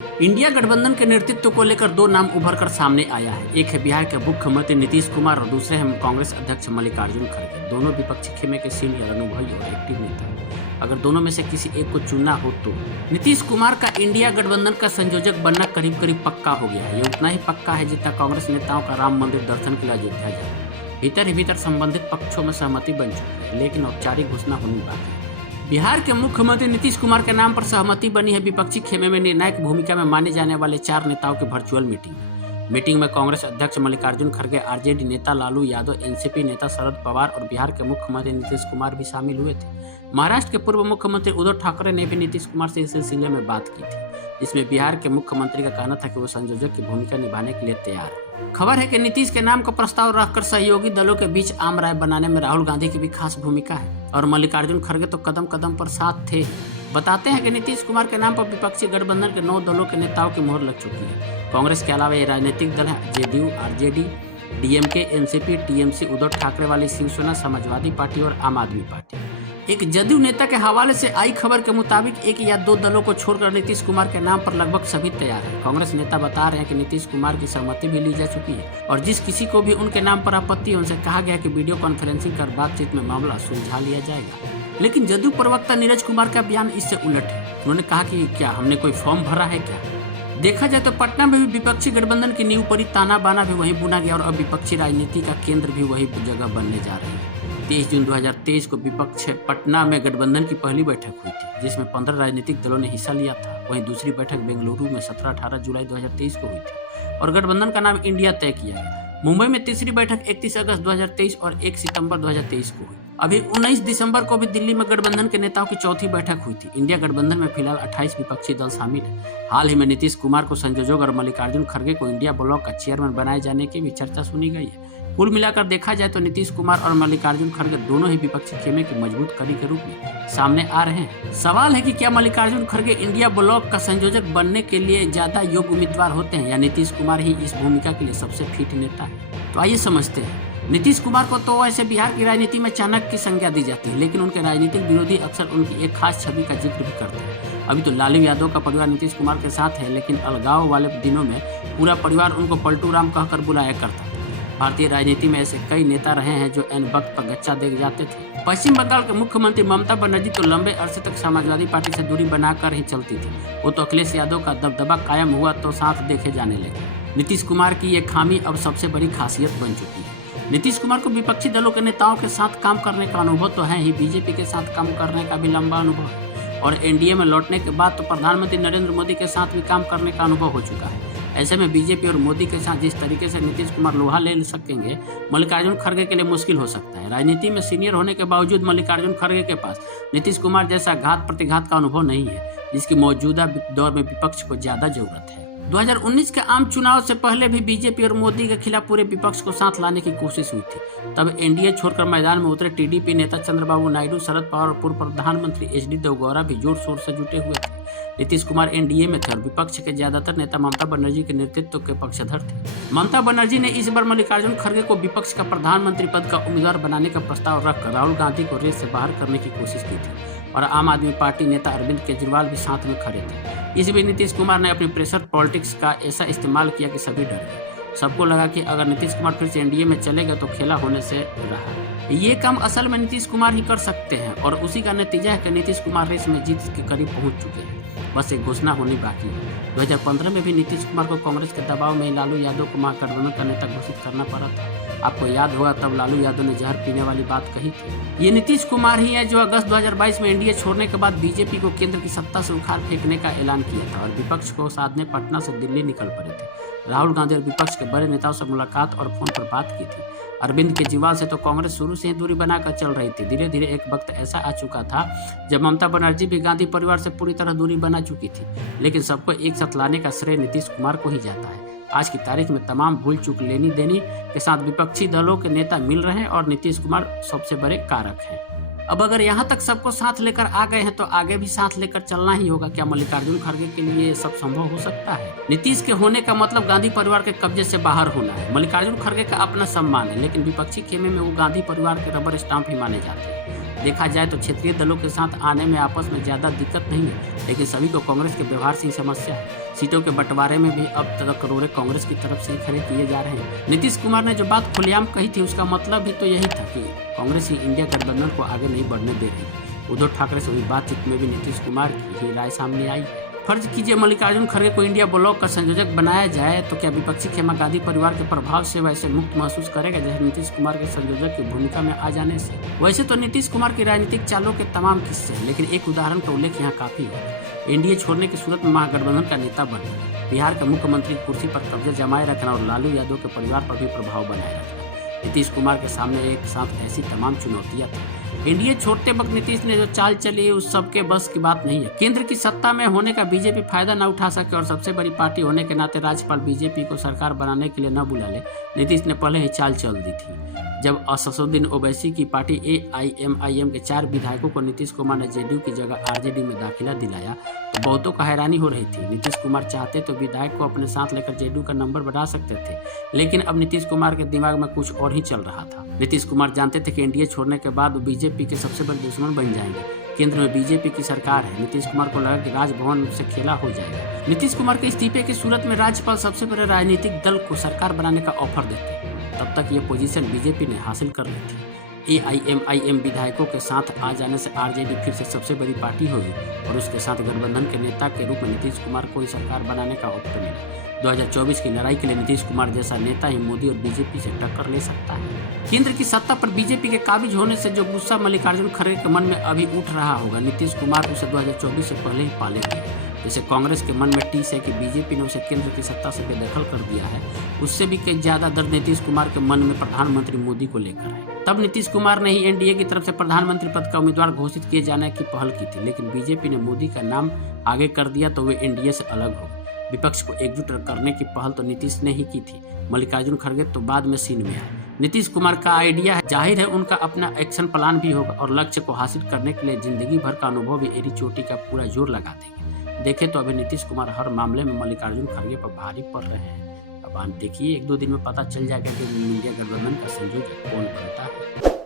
India गठबंधन के नेतृत्व को लेकर दो नाम उभर कर सामने आया है। एक है बिहार के मुख्यमंत्री नीतीश कुमार और दूसरे हैं कांग्रेस अध्यक्ष मल्लिकार्जुन खड़गे। दोनों विपक्षी खेमे के सीनियर, अनुभवी और एक्टिव नेता। अगर दोनों में से किसी एक को चुनना हो तो नीतीश कुमार का इंडिया गठबंधन का संयोजक बनना करीब करीब पक्का हो गया है। ये उतना ही पक्का है जितना कांग्रेस नेताओं का राम मंदिर दर्शन के लिए अयोध्या जाना। भीतर ही भीतर संबंधित पक्षों में सहमति बन चुकी है, लेकिन औपचारिक घोषणा होनी बाकी है। बिहार के मुख्यमंत्री नीतीश कुमार के नाम पर सहमति बनी है विपक्षी खेमे में निर्णायक भूमिका में माने जाने वाले 4 नेताओं की वर्चुअल मीटिंग में कांग्रेस अध्यक्ष मल्लिकार्जुन खड़गे, आरजेडी नेता लालू यादव, एनसीपी नेता शरद पवार और बिहार के मुख्यमंत्री नीतीश कुमार भी शामिल हुए थे। महाराष्ट्र के पूर्व मुख्यमंत्री उद्धव ठाकरे ने भी नीतीश कुमार से इस सिलसिले में बात की थी, जिसमें बिहार के मुख्यमंत्री का कहना था कि वो संयोजक की भूमिका निभाने के लिए तैयार है। खबर है कि नीतीश के नाम का प्रस्ताव रखकर सहयोगी दलों के बीच आम राय बनाने में राहुल गांधी की भी खास भूमिका है और मल्लिकार्जुन खड़गे तो कदम कदम पर साथ थे। बताते हैं कि नीतीश कुमार के नाम पर विपक्षी गठबंधन के 9 दलों के नेताओं की मोहर लग चुकी है। कांग्रेस के अलावा ये राजनीतिक दल है JDU, RJD, DMK, NCP, TMC, Uddhav Thackeray वाली शिवसेना, समाजवादी पार्टी और आम आदमी पार्टी। एक जदयू नेता के हवाले से आई खबर के मुताबिक 1 या 2 दलों को छोड़कर नीतीश कुमार के नाम पर लगभग सभी तैयार है। कांग्रेस नेता बता रहे हैं कि नीतीश कुमार की सहमति भी ली जा चुकी है और जिस किसी को भी उनके नाम पर आपत्ति है उनसे कहा गया कि वीडियो कॉन्फ्रेंसिंग कर बातचीत में मामला सुलझा लिया जाएगा। लेकिन जदयू प्रवक्ता नीरज कुमार का बयान इससे उलट है। उन्होंने कहा कि क्या हमने कोई फॉर्म भरा है क्या? देखा जाए तो पटना में भी विपक्षी गठबंधन की नींव परी, ताना बाना भी वहीं बुना गया और अब विपक्षी राजनीति का केंद्र भी वही जगह बनने जा रही है। 23 जून 2023 को विपक्ष पटना में गठबंधन की पहली बैठक हुई थी, जिसमें 15 राजनीतिक दलों ने हिस्सा लिया था। वहीं दूसरी बैठक बेंगलुरु में 17-18 जुलाई 2023 को हुई थी और गठबंधन का नाम इंडिया तय किया गया। मुंबई में तीसरी बैठक 31 अगस्त 2023 और 1 सितंबर 2023 को हुई। अभी 19 दिसंबर को भी दिल्ली में गठबंधन के नेताओं की चौथी बैठक हुई थी। इंडिया गठबंधन में फिलहाल 28 विपक्षी दल शामिल है। हाल ही में नीतीश कुमार को संयोजक और मल्लिकार्जुन खड़गे को इंडिया ब्लॉक का चेयरमैन बनाए जाने की भी चर्चा सुनी गई है। कुल मिलाकर देखा जाए तो नीतीश कुमार और मल्लिकार्जुन खड़गे दोनों ही विपक्षी खेमे की मजबूत कड़ी के रूप में सामने आ रहे हैं। सवाल है कि क्या मल्लिकार्जुन खड़गे इंडिया ब्लॉक का संयोजक बनने के लिए ज्यादा योग्य उम्मीदवार होते हैं या नीतीश कुमार ही इस भूमिका के लिए सबसे फिट नेता है? तो आइए समझते हैं। नीतीश कुमार को तो वैसे बिहार की राजनीति में चाणक्य की संज्ञा दी जाती है, लेकिन उनके राजनीतिक विरोधी अक्सर उनकी एक खास छवि का जिक्र भी करते हैं। अभी तो लालू यादव का परिवार नीतीश कुमार के साथ है, लेकिन अलगाव वाले दिनों में पूरा परिवार उनको पलटू राम कहकर बुलाया करता था। भारतीय राजनीति में ऐसे कई नेता रहे हैं जो एन वक्त पर गच्चा दे जाते थे। पश्चिम बंगाल के मुख्यमंत्री ममता बनर्जी तो लंबे अरसे तक समाजवादी पार्टी से दूरी बनाकर ही चलती थी। वो तो अखिलेश यादव का दबदबा कायम हुआ तो साथ देखे जाने लगे। नीतीश कुमार की ये खामी अब सबसे बड़ी खासियत बन चुकी है। नीतीश कुमार को विपक्षी दलों के नेताओं के साथ काम करने का अनुभव तो है ही, बीजेपी के साथ काम करने का भी लंबा अनुभव है और एनडीए में लौटने के बाद तो प्रधानमंत्री नरेंद्र मोदी के साथ भी काम करने का अनुभव हो चुका है। ऐसे में बीजेपी और मोदी के साथ जिस तरीके से नीतीश कुमार लोहा ले सकेंगे, मल्लिकार्जुन खड़गे के लिए मुश्किल हो सकता है। राजनीति में सीनियर होने के बावजूद मल्लिकार्जुन खड़गे के पास नीतीश कुमार जैसा घात प्रतिघात का अनुभव नहीं है, जिसकी मौजूदा दौर में विपक्ष को ज्यादा जरूरत है। 2019 के आम चुनाव से पहले भी बीजेपी और मोदी के खिलाफ पूरे विपक्ष को साथ लाने की कोशिश हुई थी। तब एनडीए छोड़कर मैदान में उतरे टीडीपी नेता चंद्रबाबू नायडू, शरद पवार और पूर्व प्रधानमंत्री एचडी देवगौड़ा भी जोर शोर से जुटे हुए थे। नीतीश कुमार एनडीए में थे और विपक्ष के ज्यादातर नेता ममता बनर्जी के नेतृत्व के पक्षधर थे। ममता बनर्जी ने इस बार मल्लिकार्जुन खड़गे को विपक्ष का प्रधानमंत्री पद का उम्मीदवार बनाने का प्रस्ताव रखकर राहुल गांधी को रेस से बाहर करने की कोशिश की थी और आम आदमी पार्टी नेता अरविंद केजरीवाल भी साथ में खड़े थे। इस बीच नीतीश कुमार ने अपनी प्रेशर पॉलिटिक्स का ऐसा इस्तेमाल किया कि सभी डर गए। सबको लगा कि अगर नीतीश कुमार फिर से एनडीए में चलेगा तो खेला होने से रहा। ये काम असल में नीतीश कुमार ही कर सकते हैं और उसी का नतीजा है कि नीतीश कुमार रेस में जीत के करीब पहुंच चुके हैं। बस एक घोषणा होनी बाकी है। 2015 में भी नीतीश कुमार को कांग्रेस के दबाव में लालू यादव को महागठबंधन का नेता घोषित करना पड़ा था। आपको याद होगा तब लालू यादव ने जहर पीने वाली बात कही थी। ये नीतीश कुमार ही है जो अगस्त 2022 में एनडीए छोड़ने के बाद बीजेपी को केंद्र की सत्ता से उखाड़ फेंकने का ऐलान किया था और विपक्ष को साधने पटना से दिल्ली निकल पड़े थे। राहुल गांधी और विपक्ष के बड़े नेताओं से मुलाकात और फोन पर बात की थी। अरविंद केजरीवाल से तो कांग्रेस शुरू से ही दूरी बनाकर चल रही थी। धीरे धीरे एक वक्त ऐसा आ चुका था जब ममता बनर्जी भी गांधी परिवार से पूरी तरह दूरी बना चुकी थी, लेकिन सबको एक साथ लाने का श्रेय नीतीश कुमार को ही जाता है। आज की तारीख में तमाम भूल चूक लेनी देनी के साथ विपक्षी दलों के नेता मिल रहे हैं और नीतीश कुमार सबसे बड़े कारक हैं। अब अगर यहाँ तक सबको साथ लेकर आ गए हैं तो आगे भी साथ लेकर चलना ही होगा। क्या मल्लिकार्जुन खड़गे के लिए ये सब संभव हो सकता है? नीतीश के होने का मतलब गांधी परिवार के कब्जे से बाहर होना है। मल्लिकार्जुन खड़गे का अपना सम्मान है, लेकिन विपक्षी खेमे में वो गांधी परिवार के रबर स्टाम्प ही माने जाते हैं। देखा जाए तो क्षेत्रीय दलों के साथ आने में आपस में ज़्यादा दिक्कत नहीं है, लेकिन सभी को कांग्रेस के व्यवहार से ही समस्या है। सीटों के बंटवारे में भी अब तक करोड़े कांग्रेस की तरफ से ही खड़े किए जा रहे हैं। नीतीश कुमार ने जो बात खुलेआम कही थी उसका मतलब भी तो यही था कि कांग्रेस ही इंडिया गठबंधन को आगे नहीं बढ़ने दे रही। उद्धव ठाकरे से हुई बातचीत में भी नीतीश कुमार की ही राय सामने आई। फर्ज कीजिए मल्लिकार्जुन खड़गे को इंडिया ब्लॉक का संयोजक बनाया जाए तो क्या विपक्षी खेमा गांधी परिवार के प्रभाव से वैसे मुक्त महसूस करेगा जैसे नीतीश कुमार के संयोजक की भूमिका में आ जाने से? वैसे तो नीतीश कुमार की राजनीतिक चालों के तमाम किस्से हैं, लेकिन एक उदाहरण का उल्लेख यहाँ काफी है। एनडीए छोड़ने की सूरत में महागठबंधन का नेता बनना, बिहार के मुख्यमंत्री कुर्सी पर कब्जा जमाए रखना और लालू यादव के परिवार पर भी प्रभाव बनाए रखना, नीतीश कुमार के सामने एक साथ ऐसी तमाम चुनौतियां थी। एनडीए छोड़ते वक्त नीतीश ने जो चाल चली उस सबके बस की बात नहीं है। केंद्र की सत्ता में होने का बीजेपी फायदा न उठा सके और सबसे बड़ी पार्टी होने के नाते राज्यपाल बीजेपी को सरकार बनाने के लिए न बुला ले, नीतीश ने पहले ही चाल चल दी थी। जब असदुद्दीन ओवैसी की पार्टी AIMIM के 4 विधायकों को नीतीश कुमार ने जेडीयू की जगह आरजेडी में दाखिला दिलाया तो बहुतों को हैरानी हो रही थी। नीतीश कुमार चाहते तो विधायक को अपने साथ लेकर जेडीयू का नंबर बढ़ा सकते थे, लेकिन अब नीतीश कुमार के दिमाग में कुछ और ही चल रहा था। नीतीश कुमार जानते थे कि एनडीए छोड़ने के बाद वो बीजेपी के सबसे बड़े दुश्मन बन जाएंगे। केंद्र में बीजेपी की सरकार है। नीतीश कुमार को लगा कि राजभवन से खेला हो जाएगा। नीतीश कुमार के इस्तीफे की सूरत में राज्यपाल सबसे बड़े राजनीतिक दल को सरकार बनाने का ऑफर देते। तब तक ये पोजीशन बीजेपी ने हासिल कर ली थी। AIMIM विधायकों के साथ आ जाने से आरजेडी फिर से सबसे बड़ी पार्टी होगी और उसके साथ गठबंधन के नेता के रूप में नीतीश कुमार को ही सरकार बनाने का ऑप्शन मिला। 2024 की लड़ाई के लिए नीतीश कुमार जैसा नेता ही मोदी और बीजेपी से टक्कर ले सकता है। केंद्र की सत्ता पर बीजेपी के काबिज होने से जो गुस्सा मल्लिकार्जुन खड़गे के मन में अभी उठ रहा होगा, नीतीश कुमार उसे 2024 से पहले ही पालेंगे। जैसे कांग्रेस के मन में टीस है कि बीजेपी ने उसे केंद्र की सत्ता से बेदखल कर दिया है, उससे भी कई ज्यादा दर्द नीतीश कुमार के मन में प्रधानमंत्री मोदी को लेकर है। तब नीतीश कुमार ने ही एनडीए की तरफ से प्रधानमंत्री पद का उम्मीदवार घोषित किए जाने की पहल की थी, लेकिन बीजेपी ने मोदी का नाम आगे कर दिया तो वे एनडीए से अलग हो। विपक्ष को एकजुट करने की पहल तो नीतीश ने ही की थी। मल्लिकार्जुन खड़गे तो बाद में सीन में आए। नीतीश कुमार का आइडिया है, जाहिर है उनका अपना एक्शन प्लान भी होगा और लक्ष्य को हासिल करने के लिए जिंदगी भर का अनुभव भी एड़ी चोटी का पूरा जोर लगा देंगे। देखे तो अभी नीतीश कुमार हर मामले में मल्लिकार्जुन खड़गे पर भारी पड़ रहे हैं। अब देखिए 1-2 दिन में पता चल जाएगा कि इंडिया गठबंधन का संयोजक कौन बनता है।